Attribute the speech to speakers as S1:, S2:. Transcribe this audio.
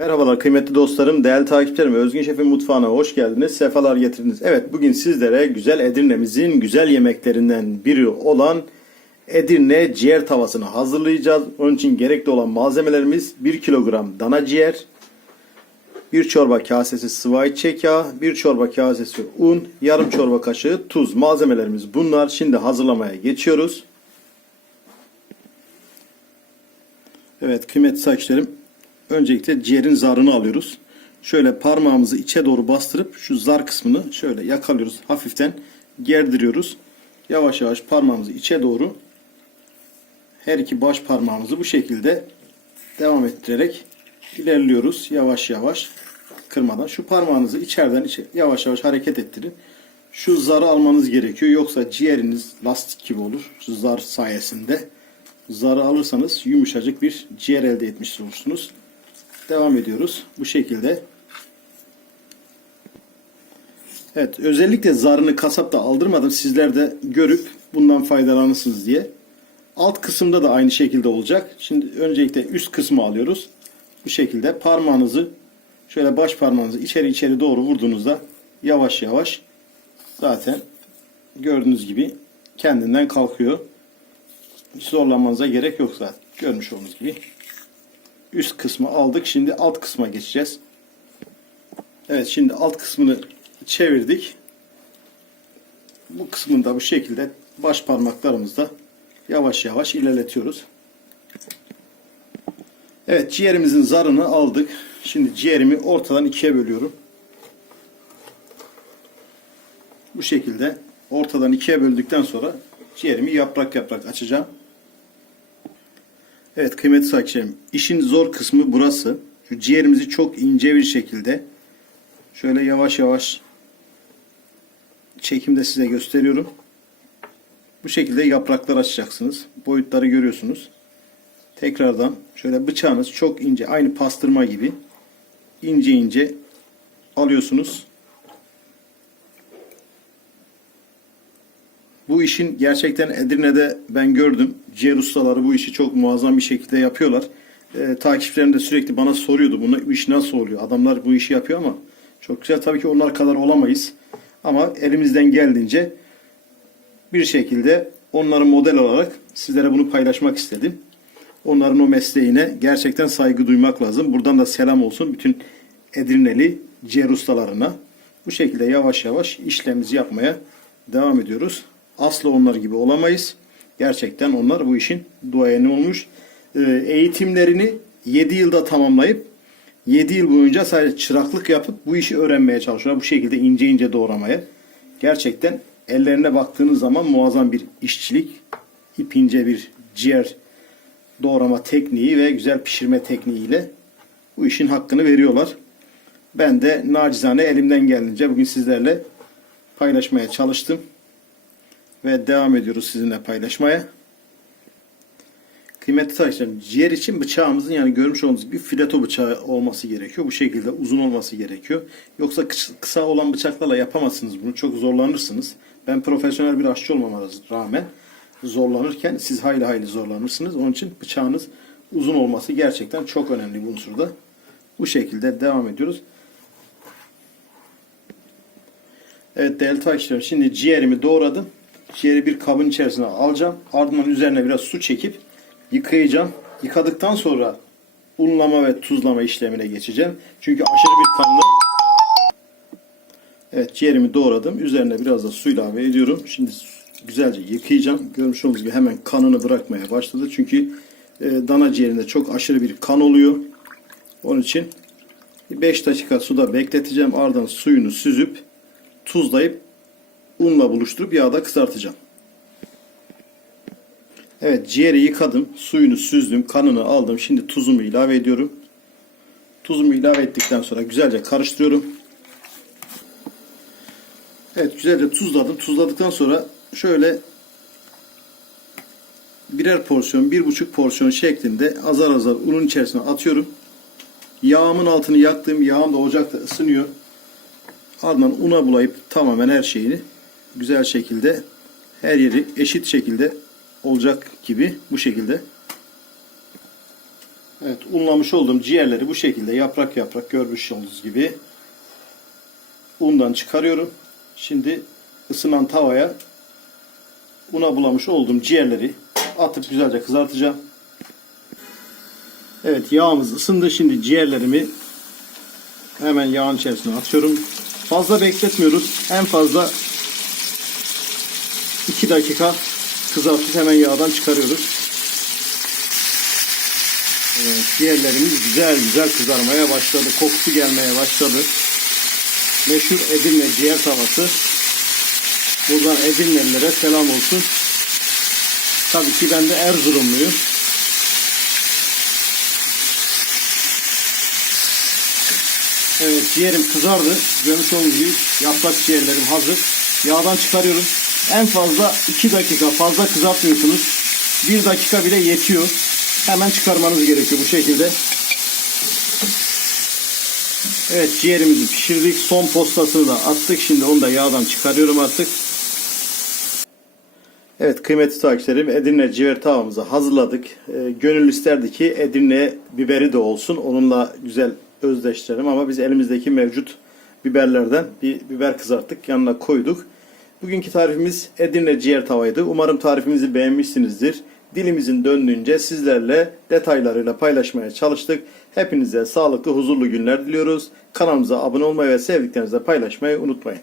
S1: Merhabalar kıymetli dostlarım, değerli takipçilerim. Özgün Şef'in mutfağına hoş geldiniz, sefalar getirdiniz. Evet bugün sizlere güzel Edirne'mizin güzel yemeklerinden biri olan Edirne ciğer tavasını hazırlayacağız. Onun için gerekli olan malzemelerimiz 1 kilogram dana ciğer, 1 çorba kasesi sıvı ayçiçek yağı, 1 çorba kasesi un, yarım çorba kaşığı tuz. Malzemelerimiz bunlar. Şimdi hazırlamaya geçiyoruz. Evet kıymetli takipçilerim öncelikle ciğerin zarını alıyoruz. Şöyle parmağımızı içe doğru bastırıp şu zar kısmını şöyle yakalıyoruz. Hafiften gerdiriyoruz. Yavaş yavaş parmağımızı içe doğru her iki baş parmağımızı bu şekilde devam ettirerek ilerliyoruz. Yavaş yavaş kırmadan. Şu parmağınızı içeriden içe yavaş yavaş hareket ettirin. Şu zarı almanız gerekiyor. Yoksa ciğeriniz lastik gibi olur. Şu zar sayesinde. Zarı alırsanız yumuşacık bir ciğer elde etmiş olursunuz. Devam ediyoruz. Bu şekilde. Evet özellikle zarını kasapta aldırmadım. Sizler de görüp bundan faydalanırsınız diye. Alt kısımda da aynı şekilde olacak. Şimdi öncelikle üst kısmı alıyoruz. Bu şekilde parmağınızı şöyle baş parmağınızı içeri içeri doğru vurduğunuzda yavaş yavaş zaten gördüğünüz gibi kendinden kalkıyor. Hiç zorlanmanıza gerek yok zaten. Görmüş olduğunuz gibi. Üst kısmı aldık. Şimdi alt kısma geçeceğiz. Evet şimdi alt kısmını çevirdik. Bu kısmını da bu şekilde baş parmaklarımızla yavaş yavaş ilerletiyoruz. Evet ciğerimizin zarını aldık. Şimdi ciğerimi ortadan ikiye bölüyorum. Bu şekilde ortadan ikiye böldükten sonra ciğerimi yaprak yaprak açacağım. Evet kıymetli takipçilerim işin zor kısmı burası. Şu ciğerimizi çok ince bir şekilde şöyle yavaş yavaş çekimde size gösteriyorum. Bu şekilde yapraklar açacaksınız. Boyutları görüyorsunuz. Tekrardan şöyle bıçağınız çok ince aynı pastırma gibi ince ince alıyorsunuz. Bu işin gerçekten Edirne'de ben gördüm. Ciğer ustaları bu işi çok muazzam bir şekilde yapıyorlar. Ee, takipçilerim de sürekli bana soruyordu bunu bu iş nasıl oluyor? Adamlar bu işi yapıyor ama çok güzel. Tabii ki onlar kadar olamayız. Ama elimizden geldiğince bir şekilde onları model olarak sizlere bunu paylaşmak istedim. Onların o mesleğine gerçekten saygı duymak lazım. Buradan da selam olsun bütün Edirneli ciğer ustalarına. Bu şekilde yavaş yavaş işlemimizi yapmaya devam ediyoruz. Asla onlar gibi olamayız. Gerçekten onlar bu işin duayeni olmuş. Ee, eğitimlerini 7 yılda tamamlayıp 7 yıl boyunca sadece çıraklık yapıp bu işi öğrenmeye çalışıyorlar. Bu şekilde ince ince doğramaya. Gerçekten ellerine baktığınız zaman muazzam bir işçilik, ip ince bir ciğer doğrama tekniği ve güzel pişirme tekniğiyle bu işin hakkını veriyorlar. Ben de nacizane elimden geldiğince bugün sizlerle paylaşmaya çalıştım ve devam ediyoruz sizinle paylaşmaya. Kıymetli takipçilerim, ciğer için bıçağımızın yani görmüş olduğunuz gibi fileto bıçağı olması gerekiyor. Bu şekilde uzun olması gerekiyor. Yoksa kıs- kısa olan bıçaklarla yapamazsınız bunu. Çok zorlanırsınız. Ben profesyonel bir aşçı olmama rağmen zorlanırken siz hayli hayli zorlanırsınız. Onun için bıçağınız uzun olması gerçekten çok önemli bu unsurda. Bu şekilde devam ediyoruz. Evet değerli takipçilerim şimdi ciğerimi doğradım. Ciğeri bir kabın içerisine alacağım. Ardından üzerine biraz su çekip yıkayacağım. Yıkadıktan sonra unlama ve tuzlama işlemine geçeceğim. Çünkü aşırı bir kanlı. Evet ciğerimi doğradım. Üzerine biraz da su ilave ediyorum. Şimdi güzelce yıkayacağım. Görmüş olduğunuz gibi hemen kanını bırakmaya başladı. Çünkü e, dana ciğerinde çok aşırı bir kan oluyor. Onun için 5 dakika suda bekleteceğim. Ardından suyunu süzüp tuzlayıp unla buluşturup yağda kızartacağım. Evet ciğeri yıkadım. Suyunu süzdüm. Kanını aldım. Şimdi tuzumu ilave ediyorum. Tuzumu ilave ettikten sonra güzelce karıştırıyorum. Evet güzelce tuzladım. Tuzladıktan sonra şöyle birer porsiyon, bir buçuk porsiyon şeklinde azar azar unun içerisine atıyorum. Yağımın altını yaktım. Yağım da ocakta ısınıyor. Ardından una bulayıp tamamen her şeyini güzel şekilde her yeri eşit şekilde olacak gibi bu şekilde. Evet, unlamış olduğum ciğerleri bu şekilde yaprak yaprak görmüş olduğunuz gibi undan çıkarıyorum. Şimdi ısınan tavaya una bulamış olduğum ciğerleri atıp güzelce kızartacağım. Evet yağımız ısındı. Şimdi ciğerlerimi hemen yağın içerisine atıyorum. Fazla bekletmiyoruz. En fazla 2 dakika kızartıp hemen yağdan çıkarıyoruz. Evet, ciğerlerimiz güzel güzel kızarmaya başladı. Kokusu gelmeye başladı. Meşhur Edirne ciğer tavası. Buradan Edirnelilere selam olsun. Tabii ki ben de Erzurumluyum. Evet ciğerim kızardı. Görmüş olduğunuz gibi yaprak ciğerlerim hazır. Yağdan çıkarıyorum. En fazla 2 dakika fazla kızartmıyorsunuz. 1 dakika bile yetiyor. Hemen çıkarmanız gerekiyor bu şekilde. Evet ciğerimizi pişirdik. Son postasını da attık. Şimdi onu da yağdan çıkarıyorum artık. Evet kıymetli takipçilerim Edirne ciğer tavamızı hazırladık. Ee, gönül isterdi ki Edirne biberi de olsun. Onunla güzel özdeştirelim ama biz elimizdeki mevcut biberlerden bir biber kızarttık. Yanına koyduk. Bugünkü tarifimiz Edirne ciğer tavaydı. Umarım tarifimizi beğenmişsinizdir. Dilimizin döndüğünce sizlerle detaylarıyla paylaşmaya çalıştık. Hepinize sağlıklı, huzurlu günler diliyoruz. Kanalımıza abone olmayı ve sevdiklerinizle paylaşmayı unutmayın.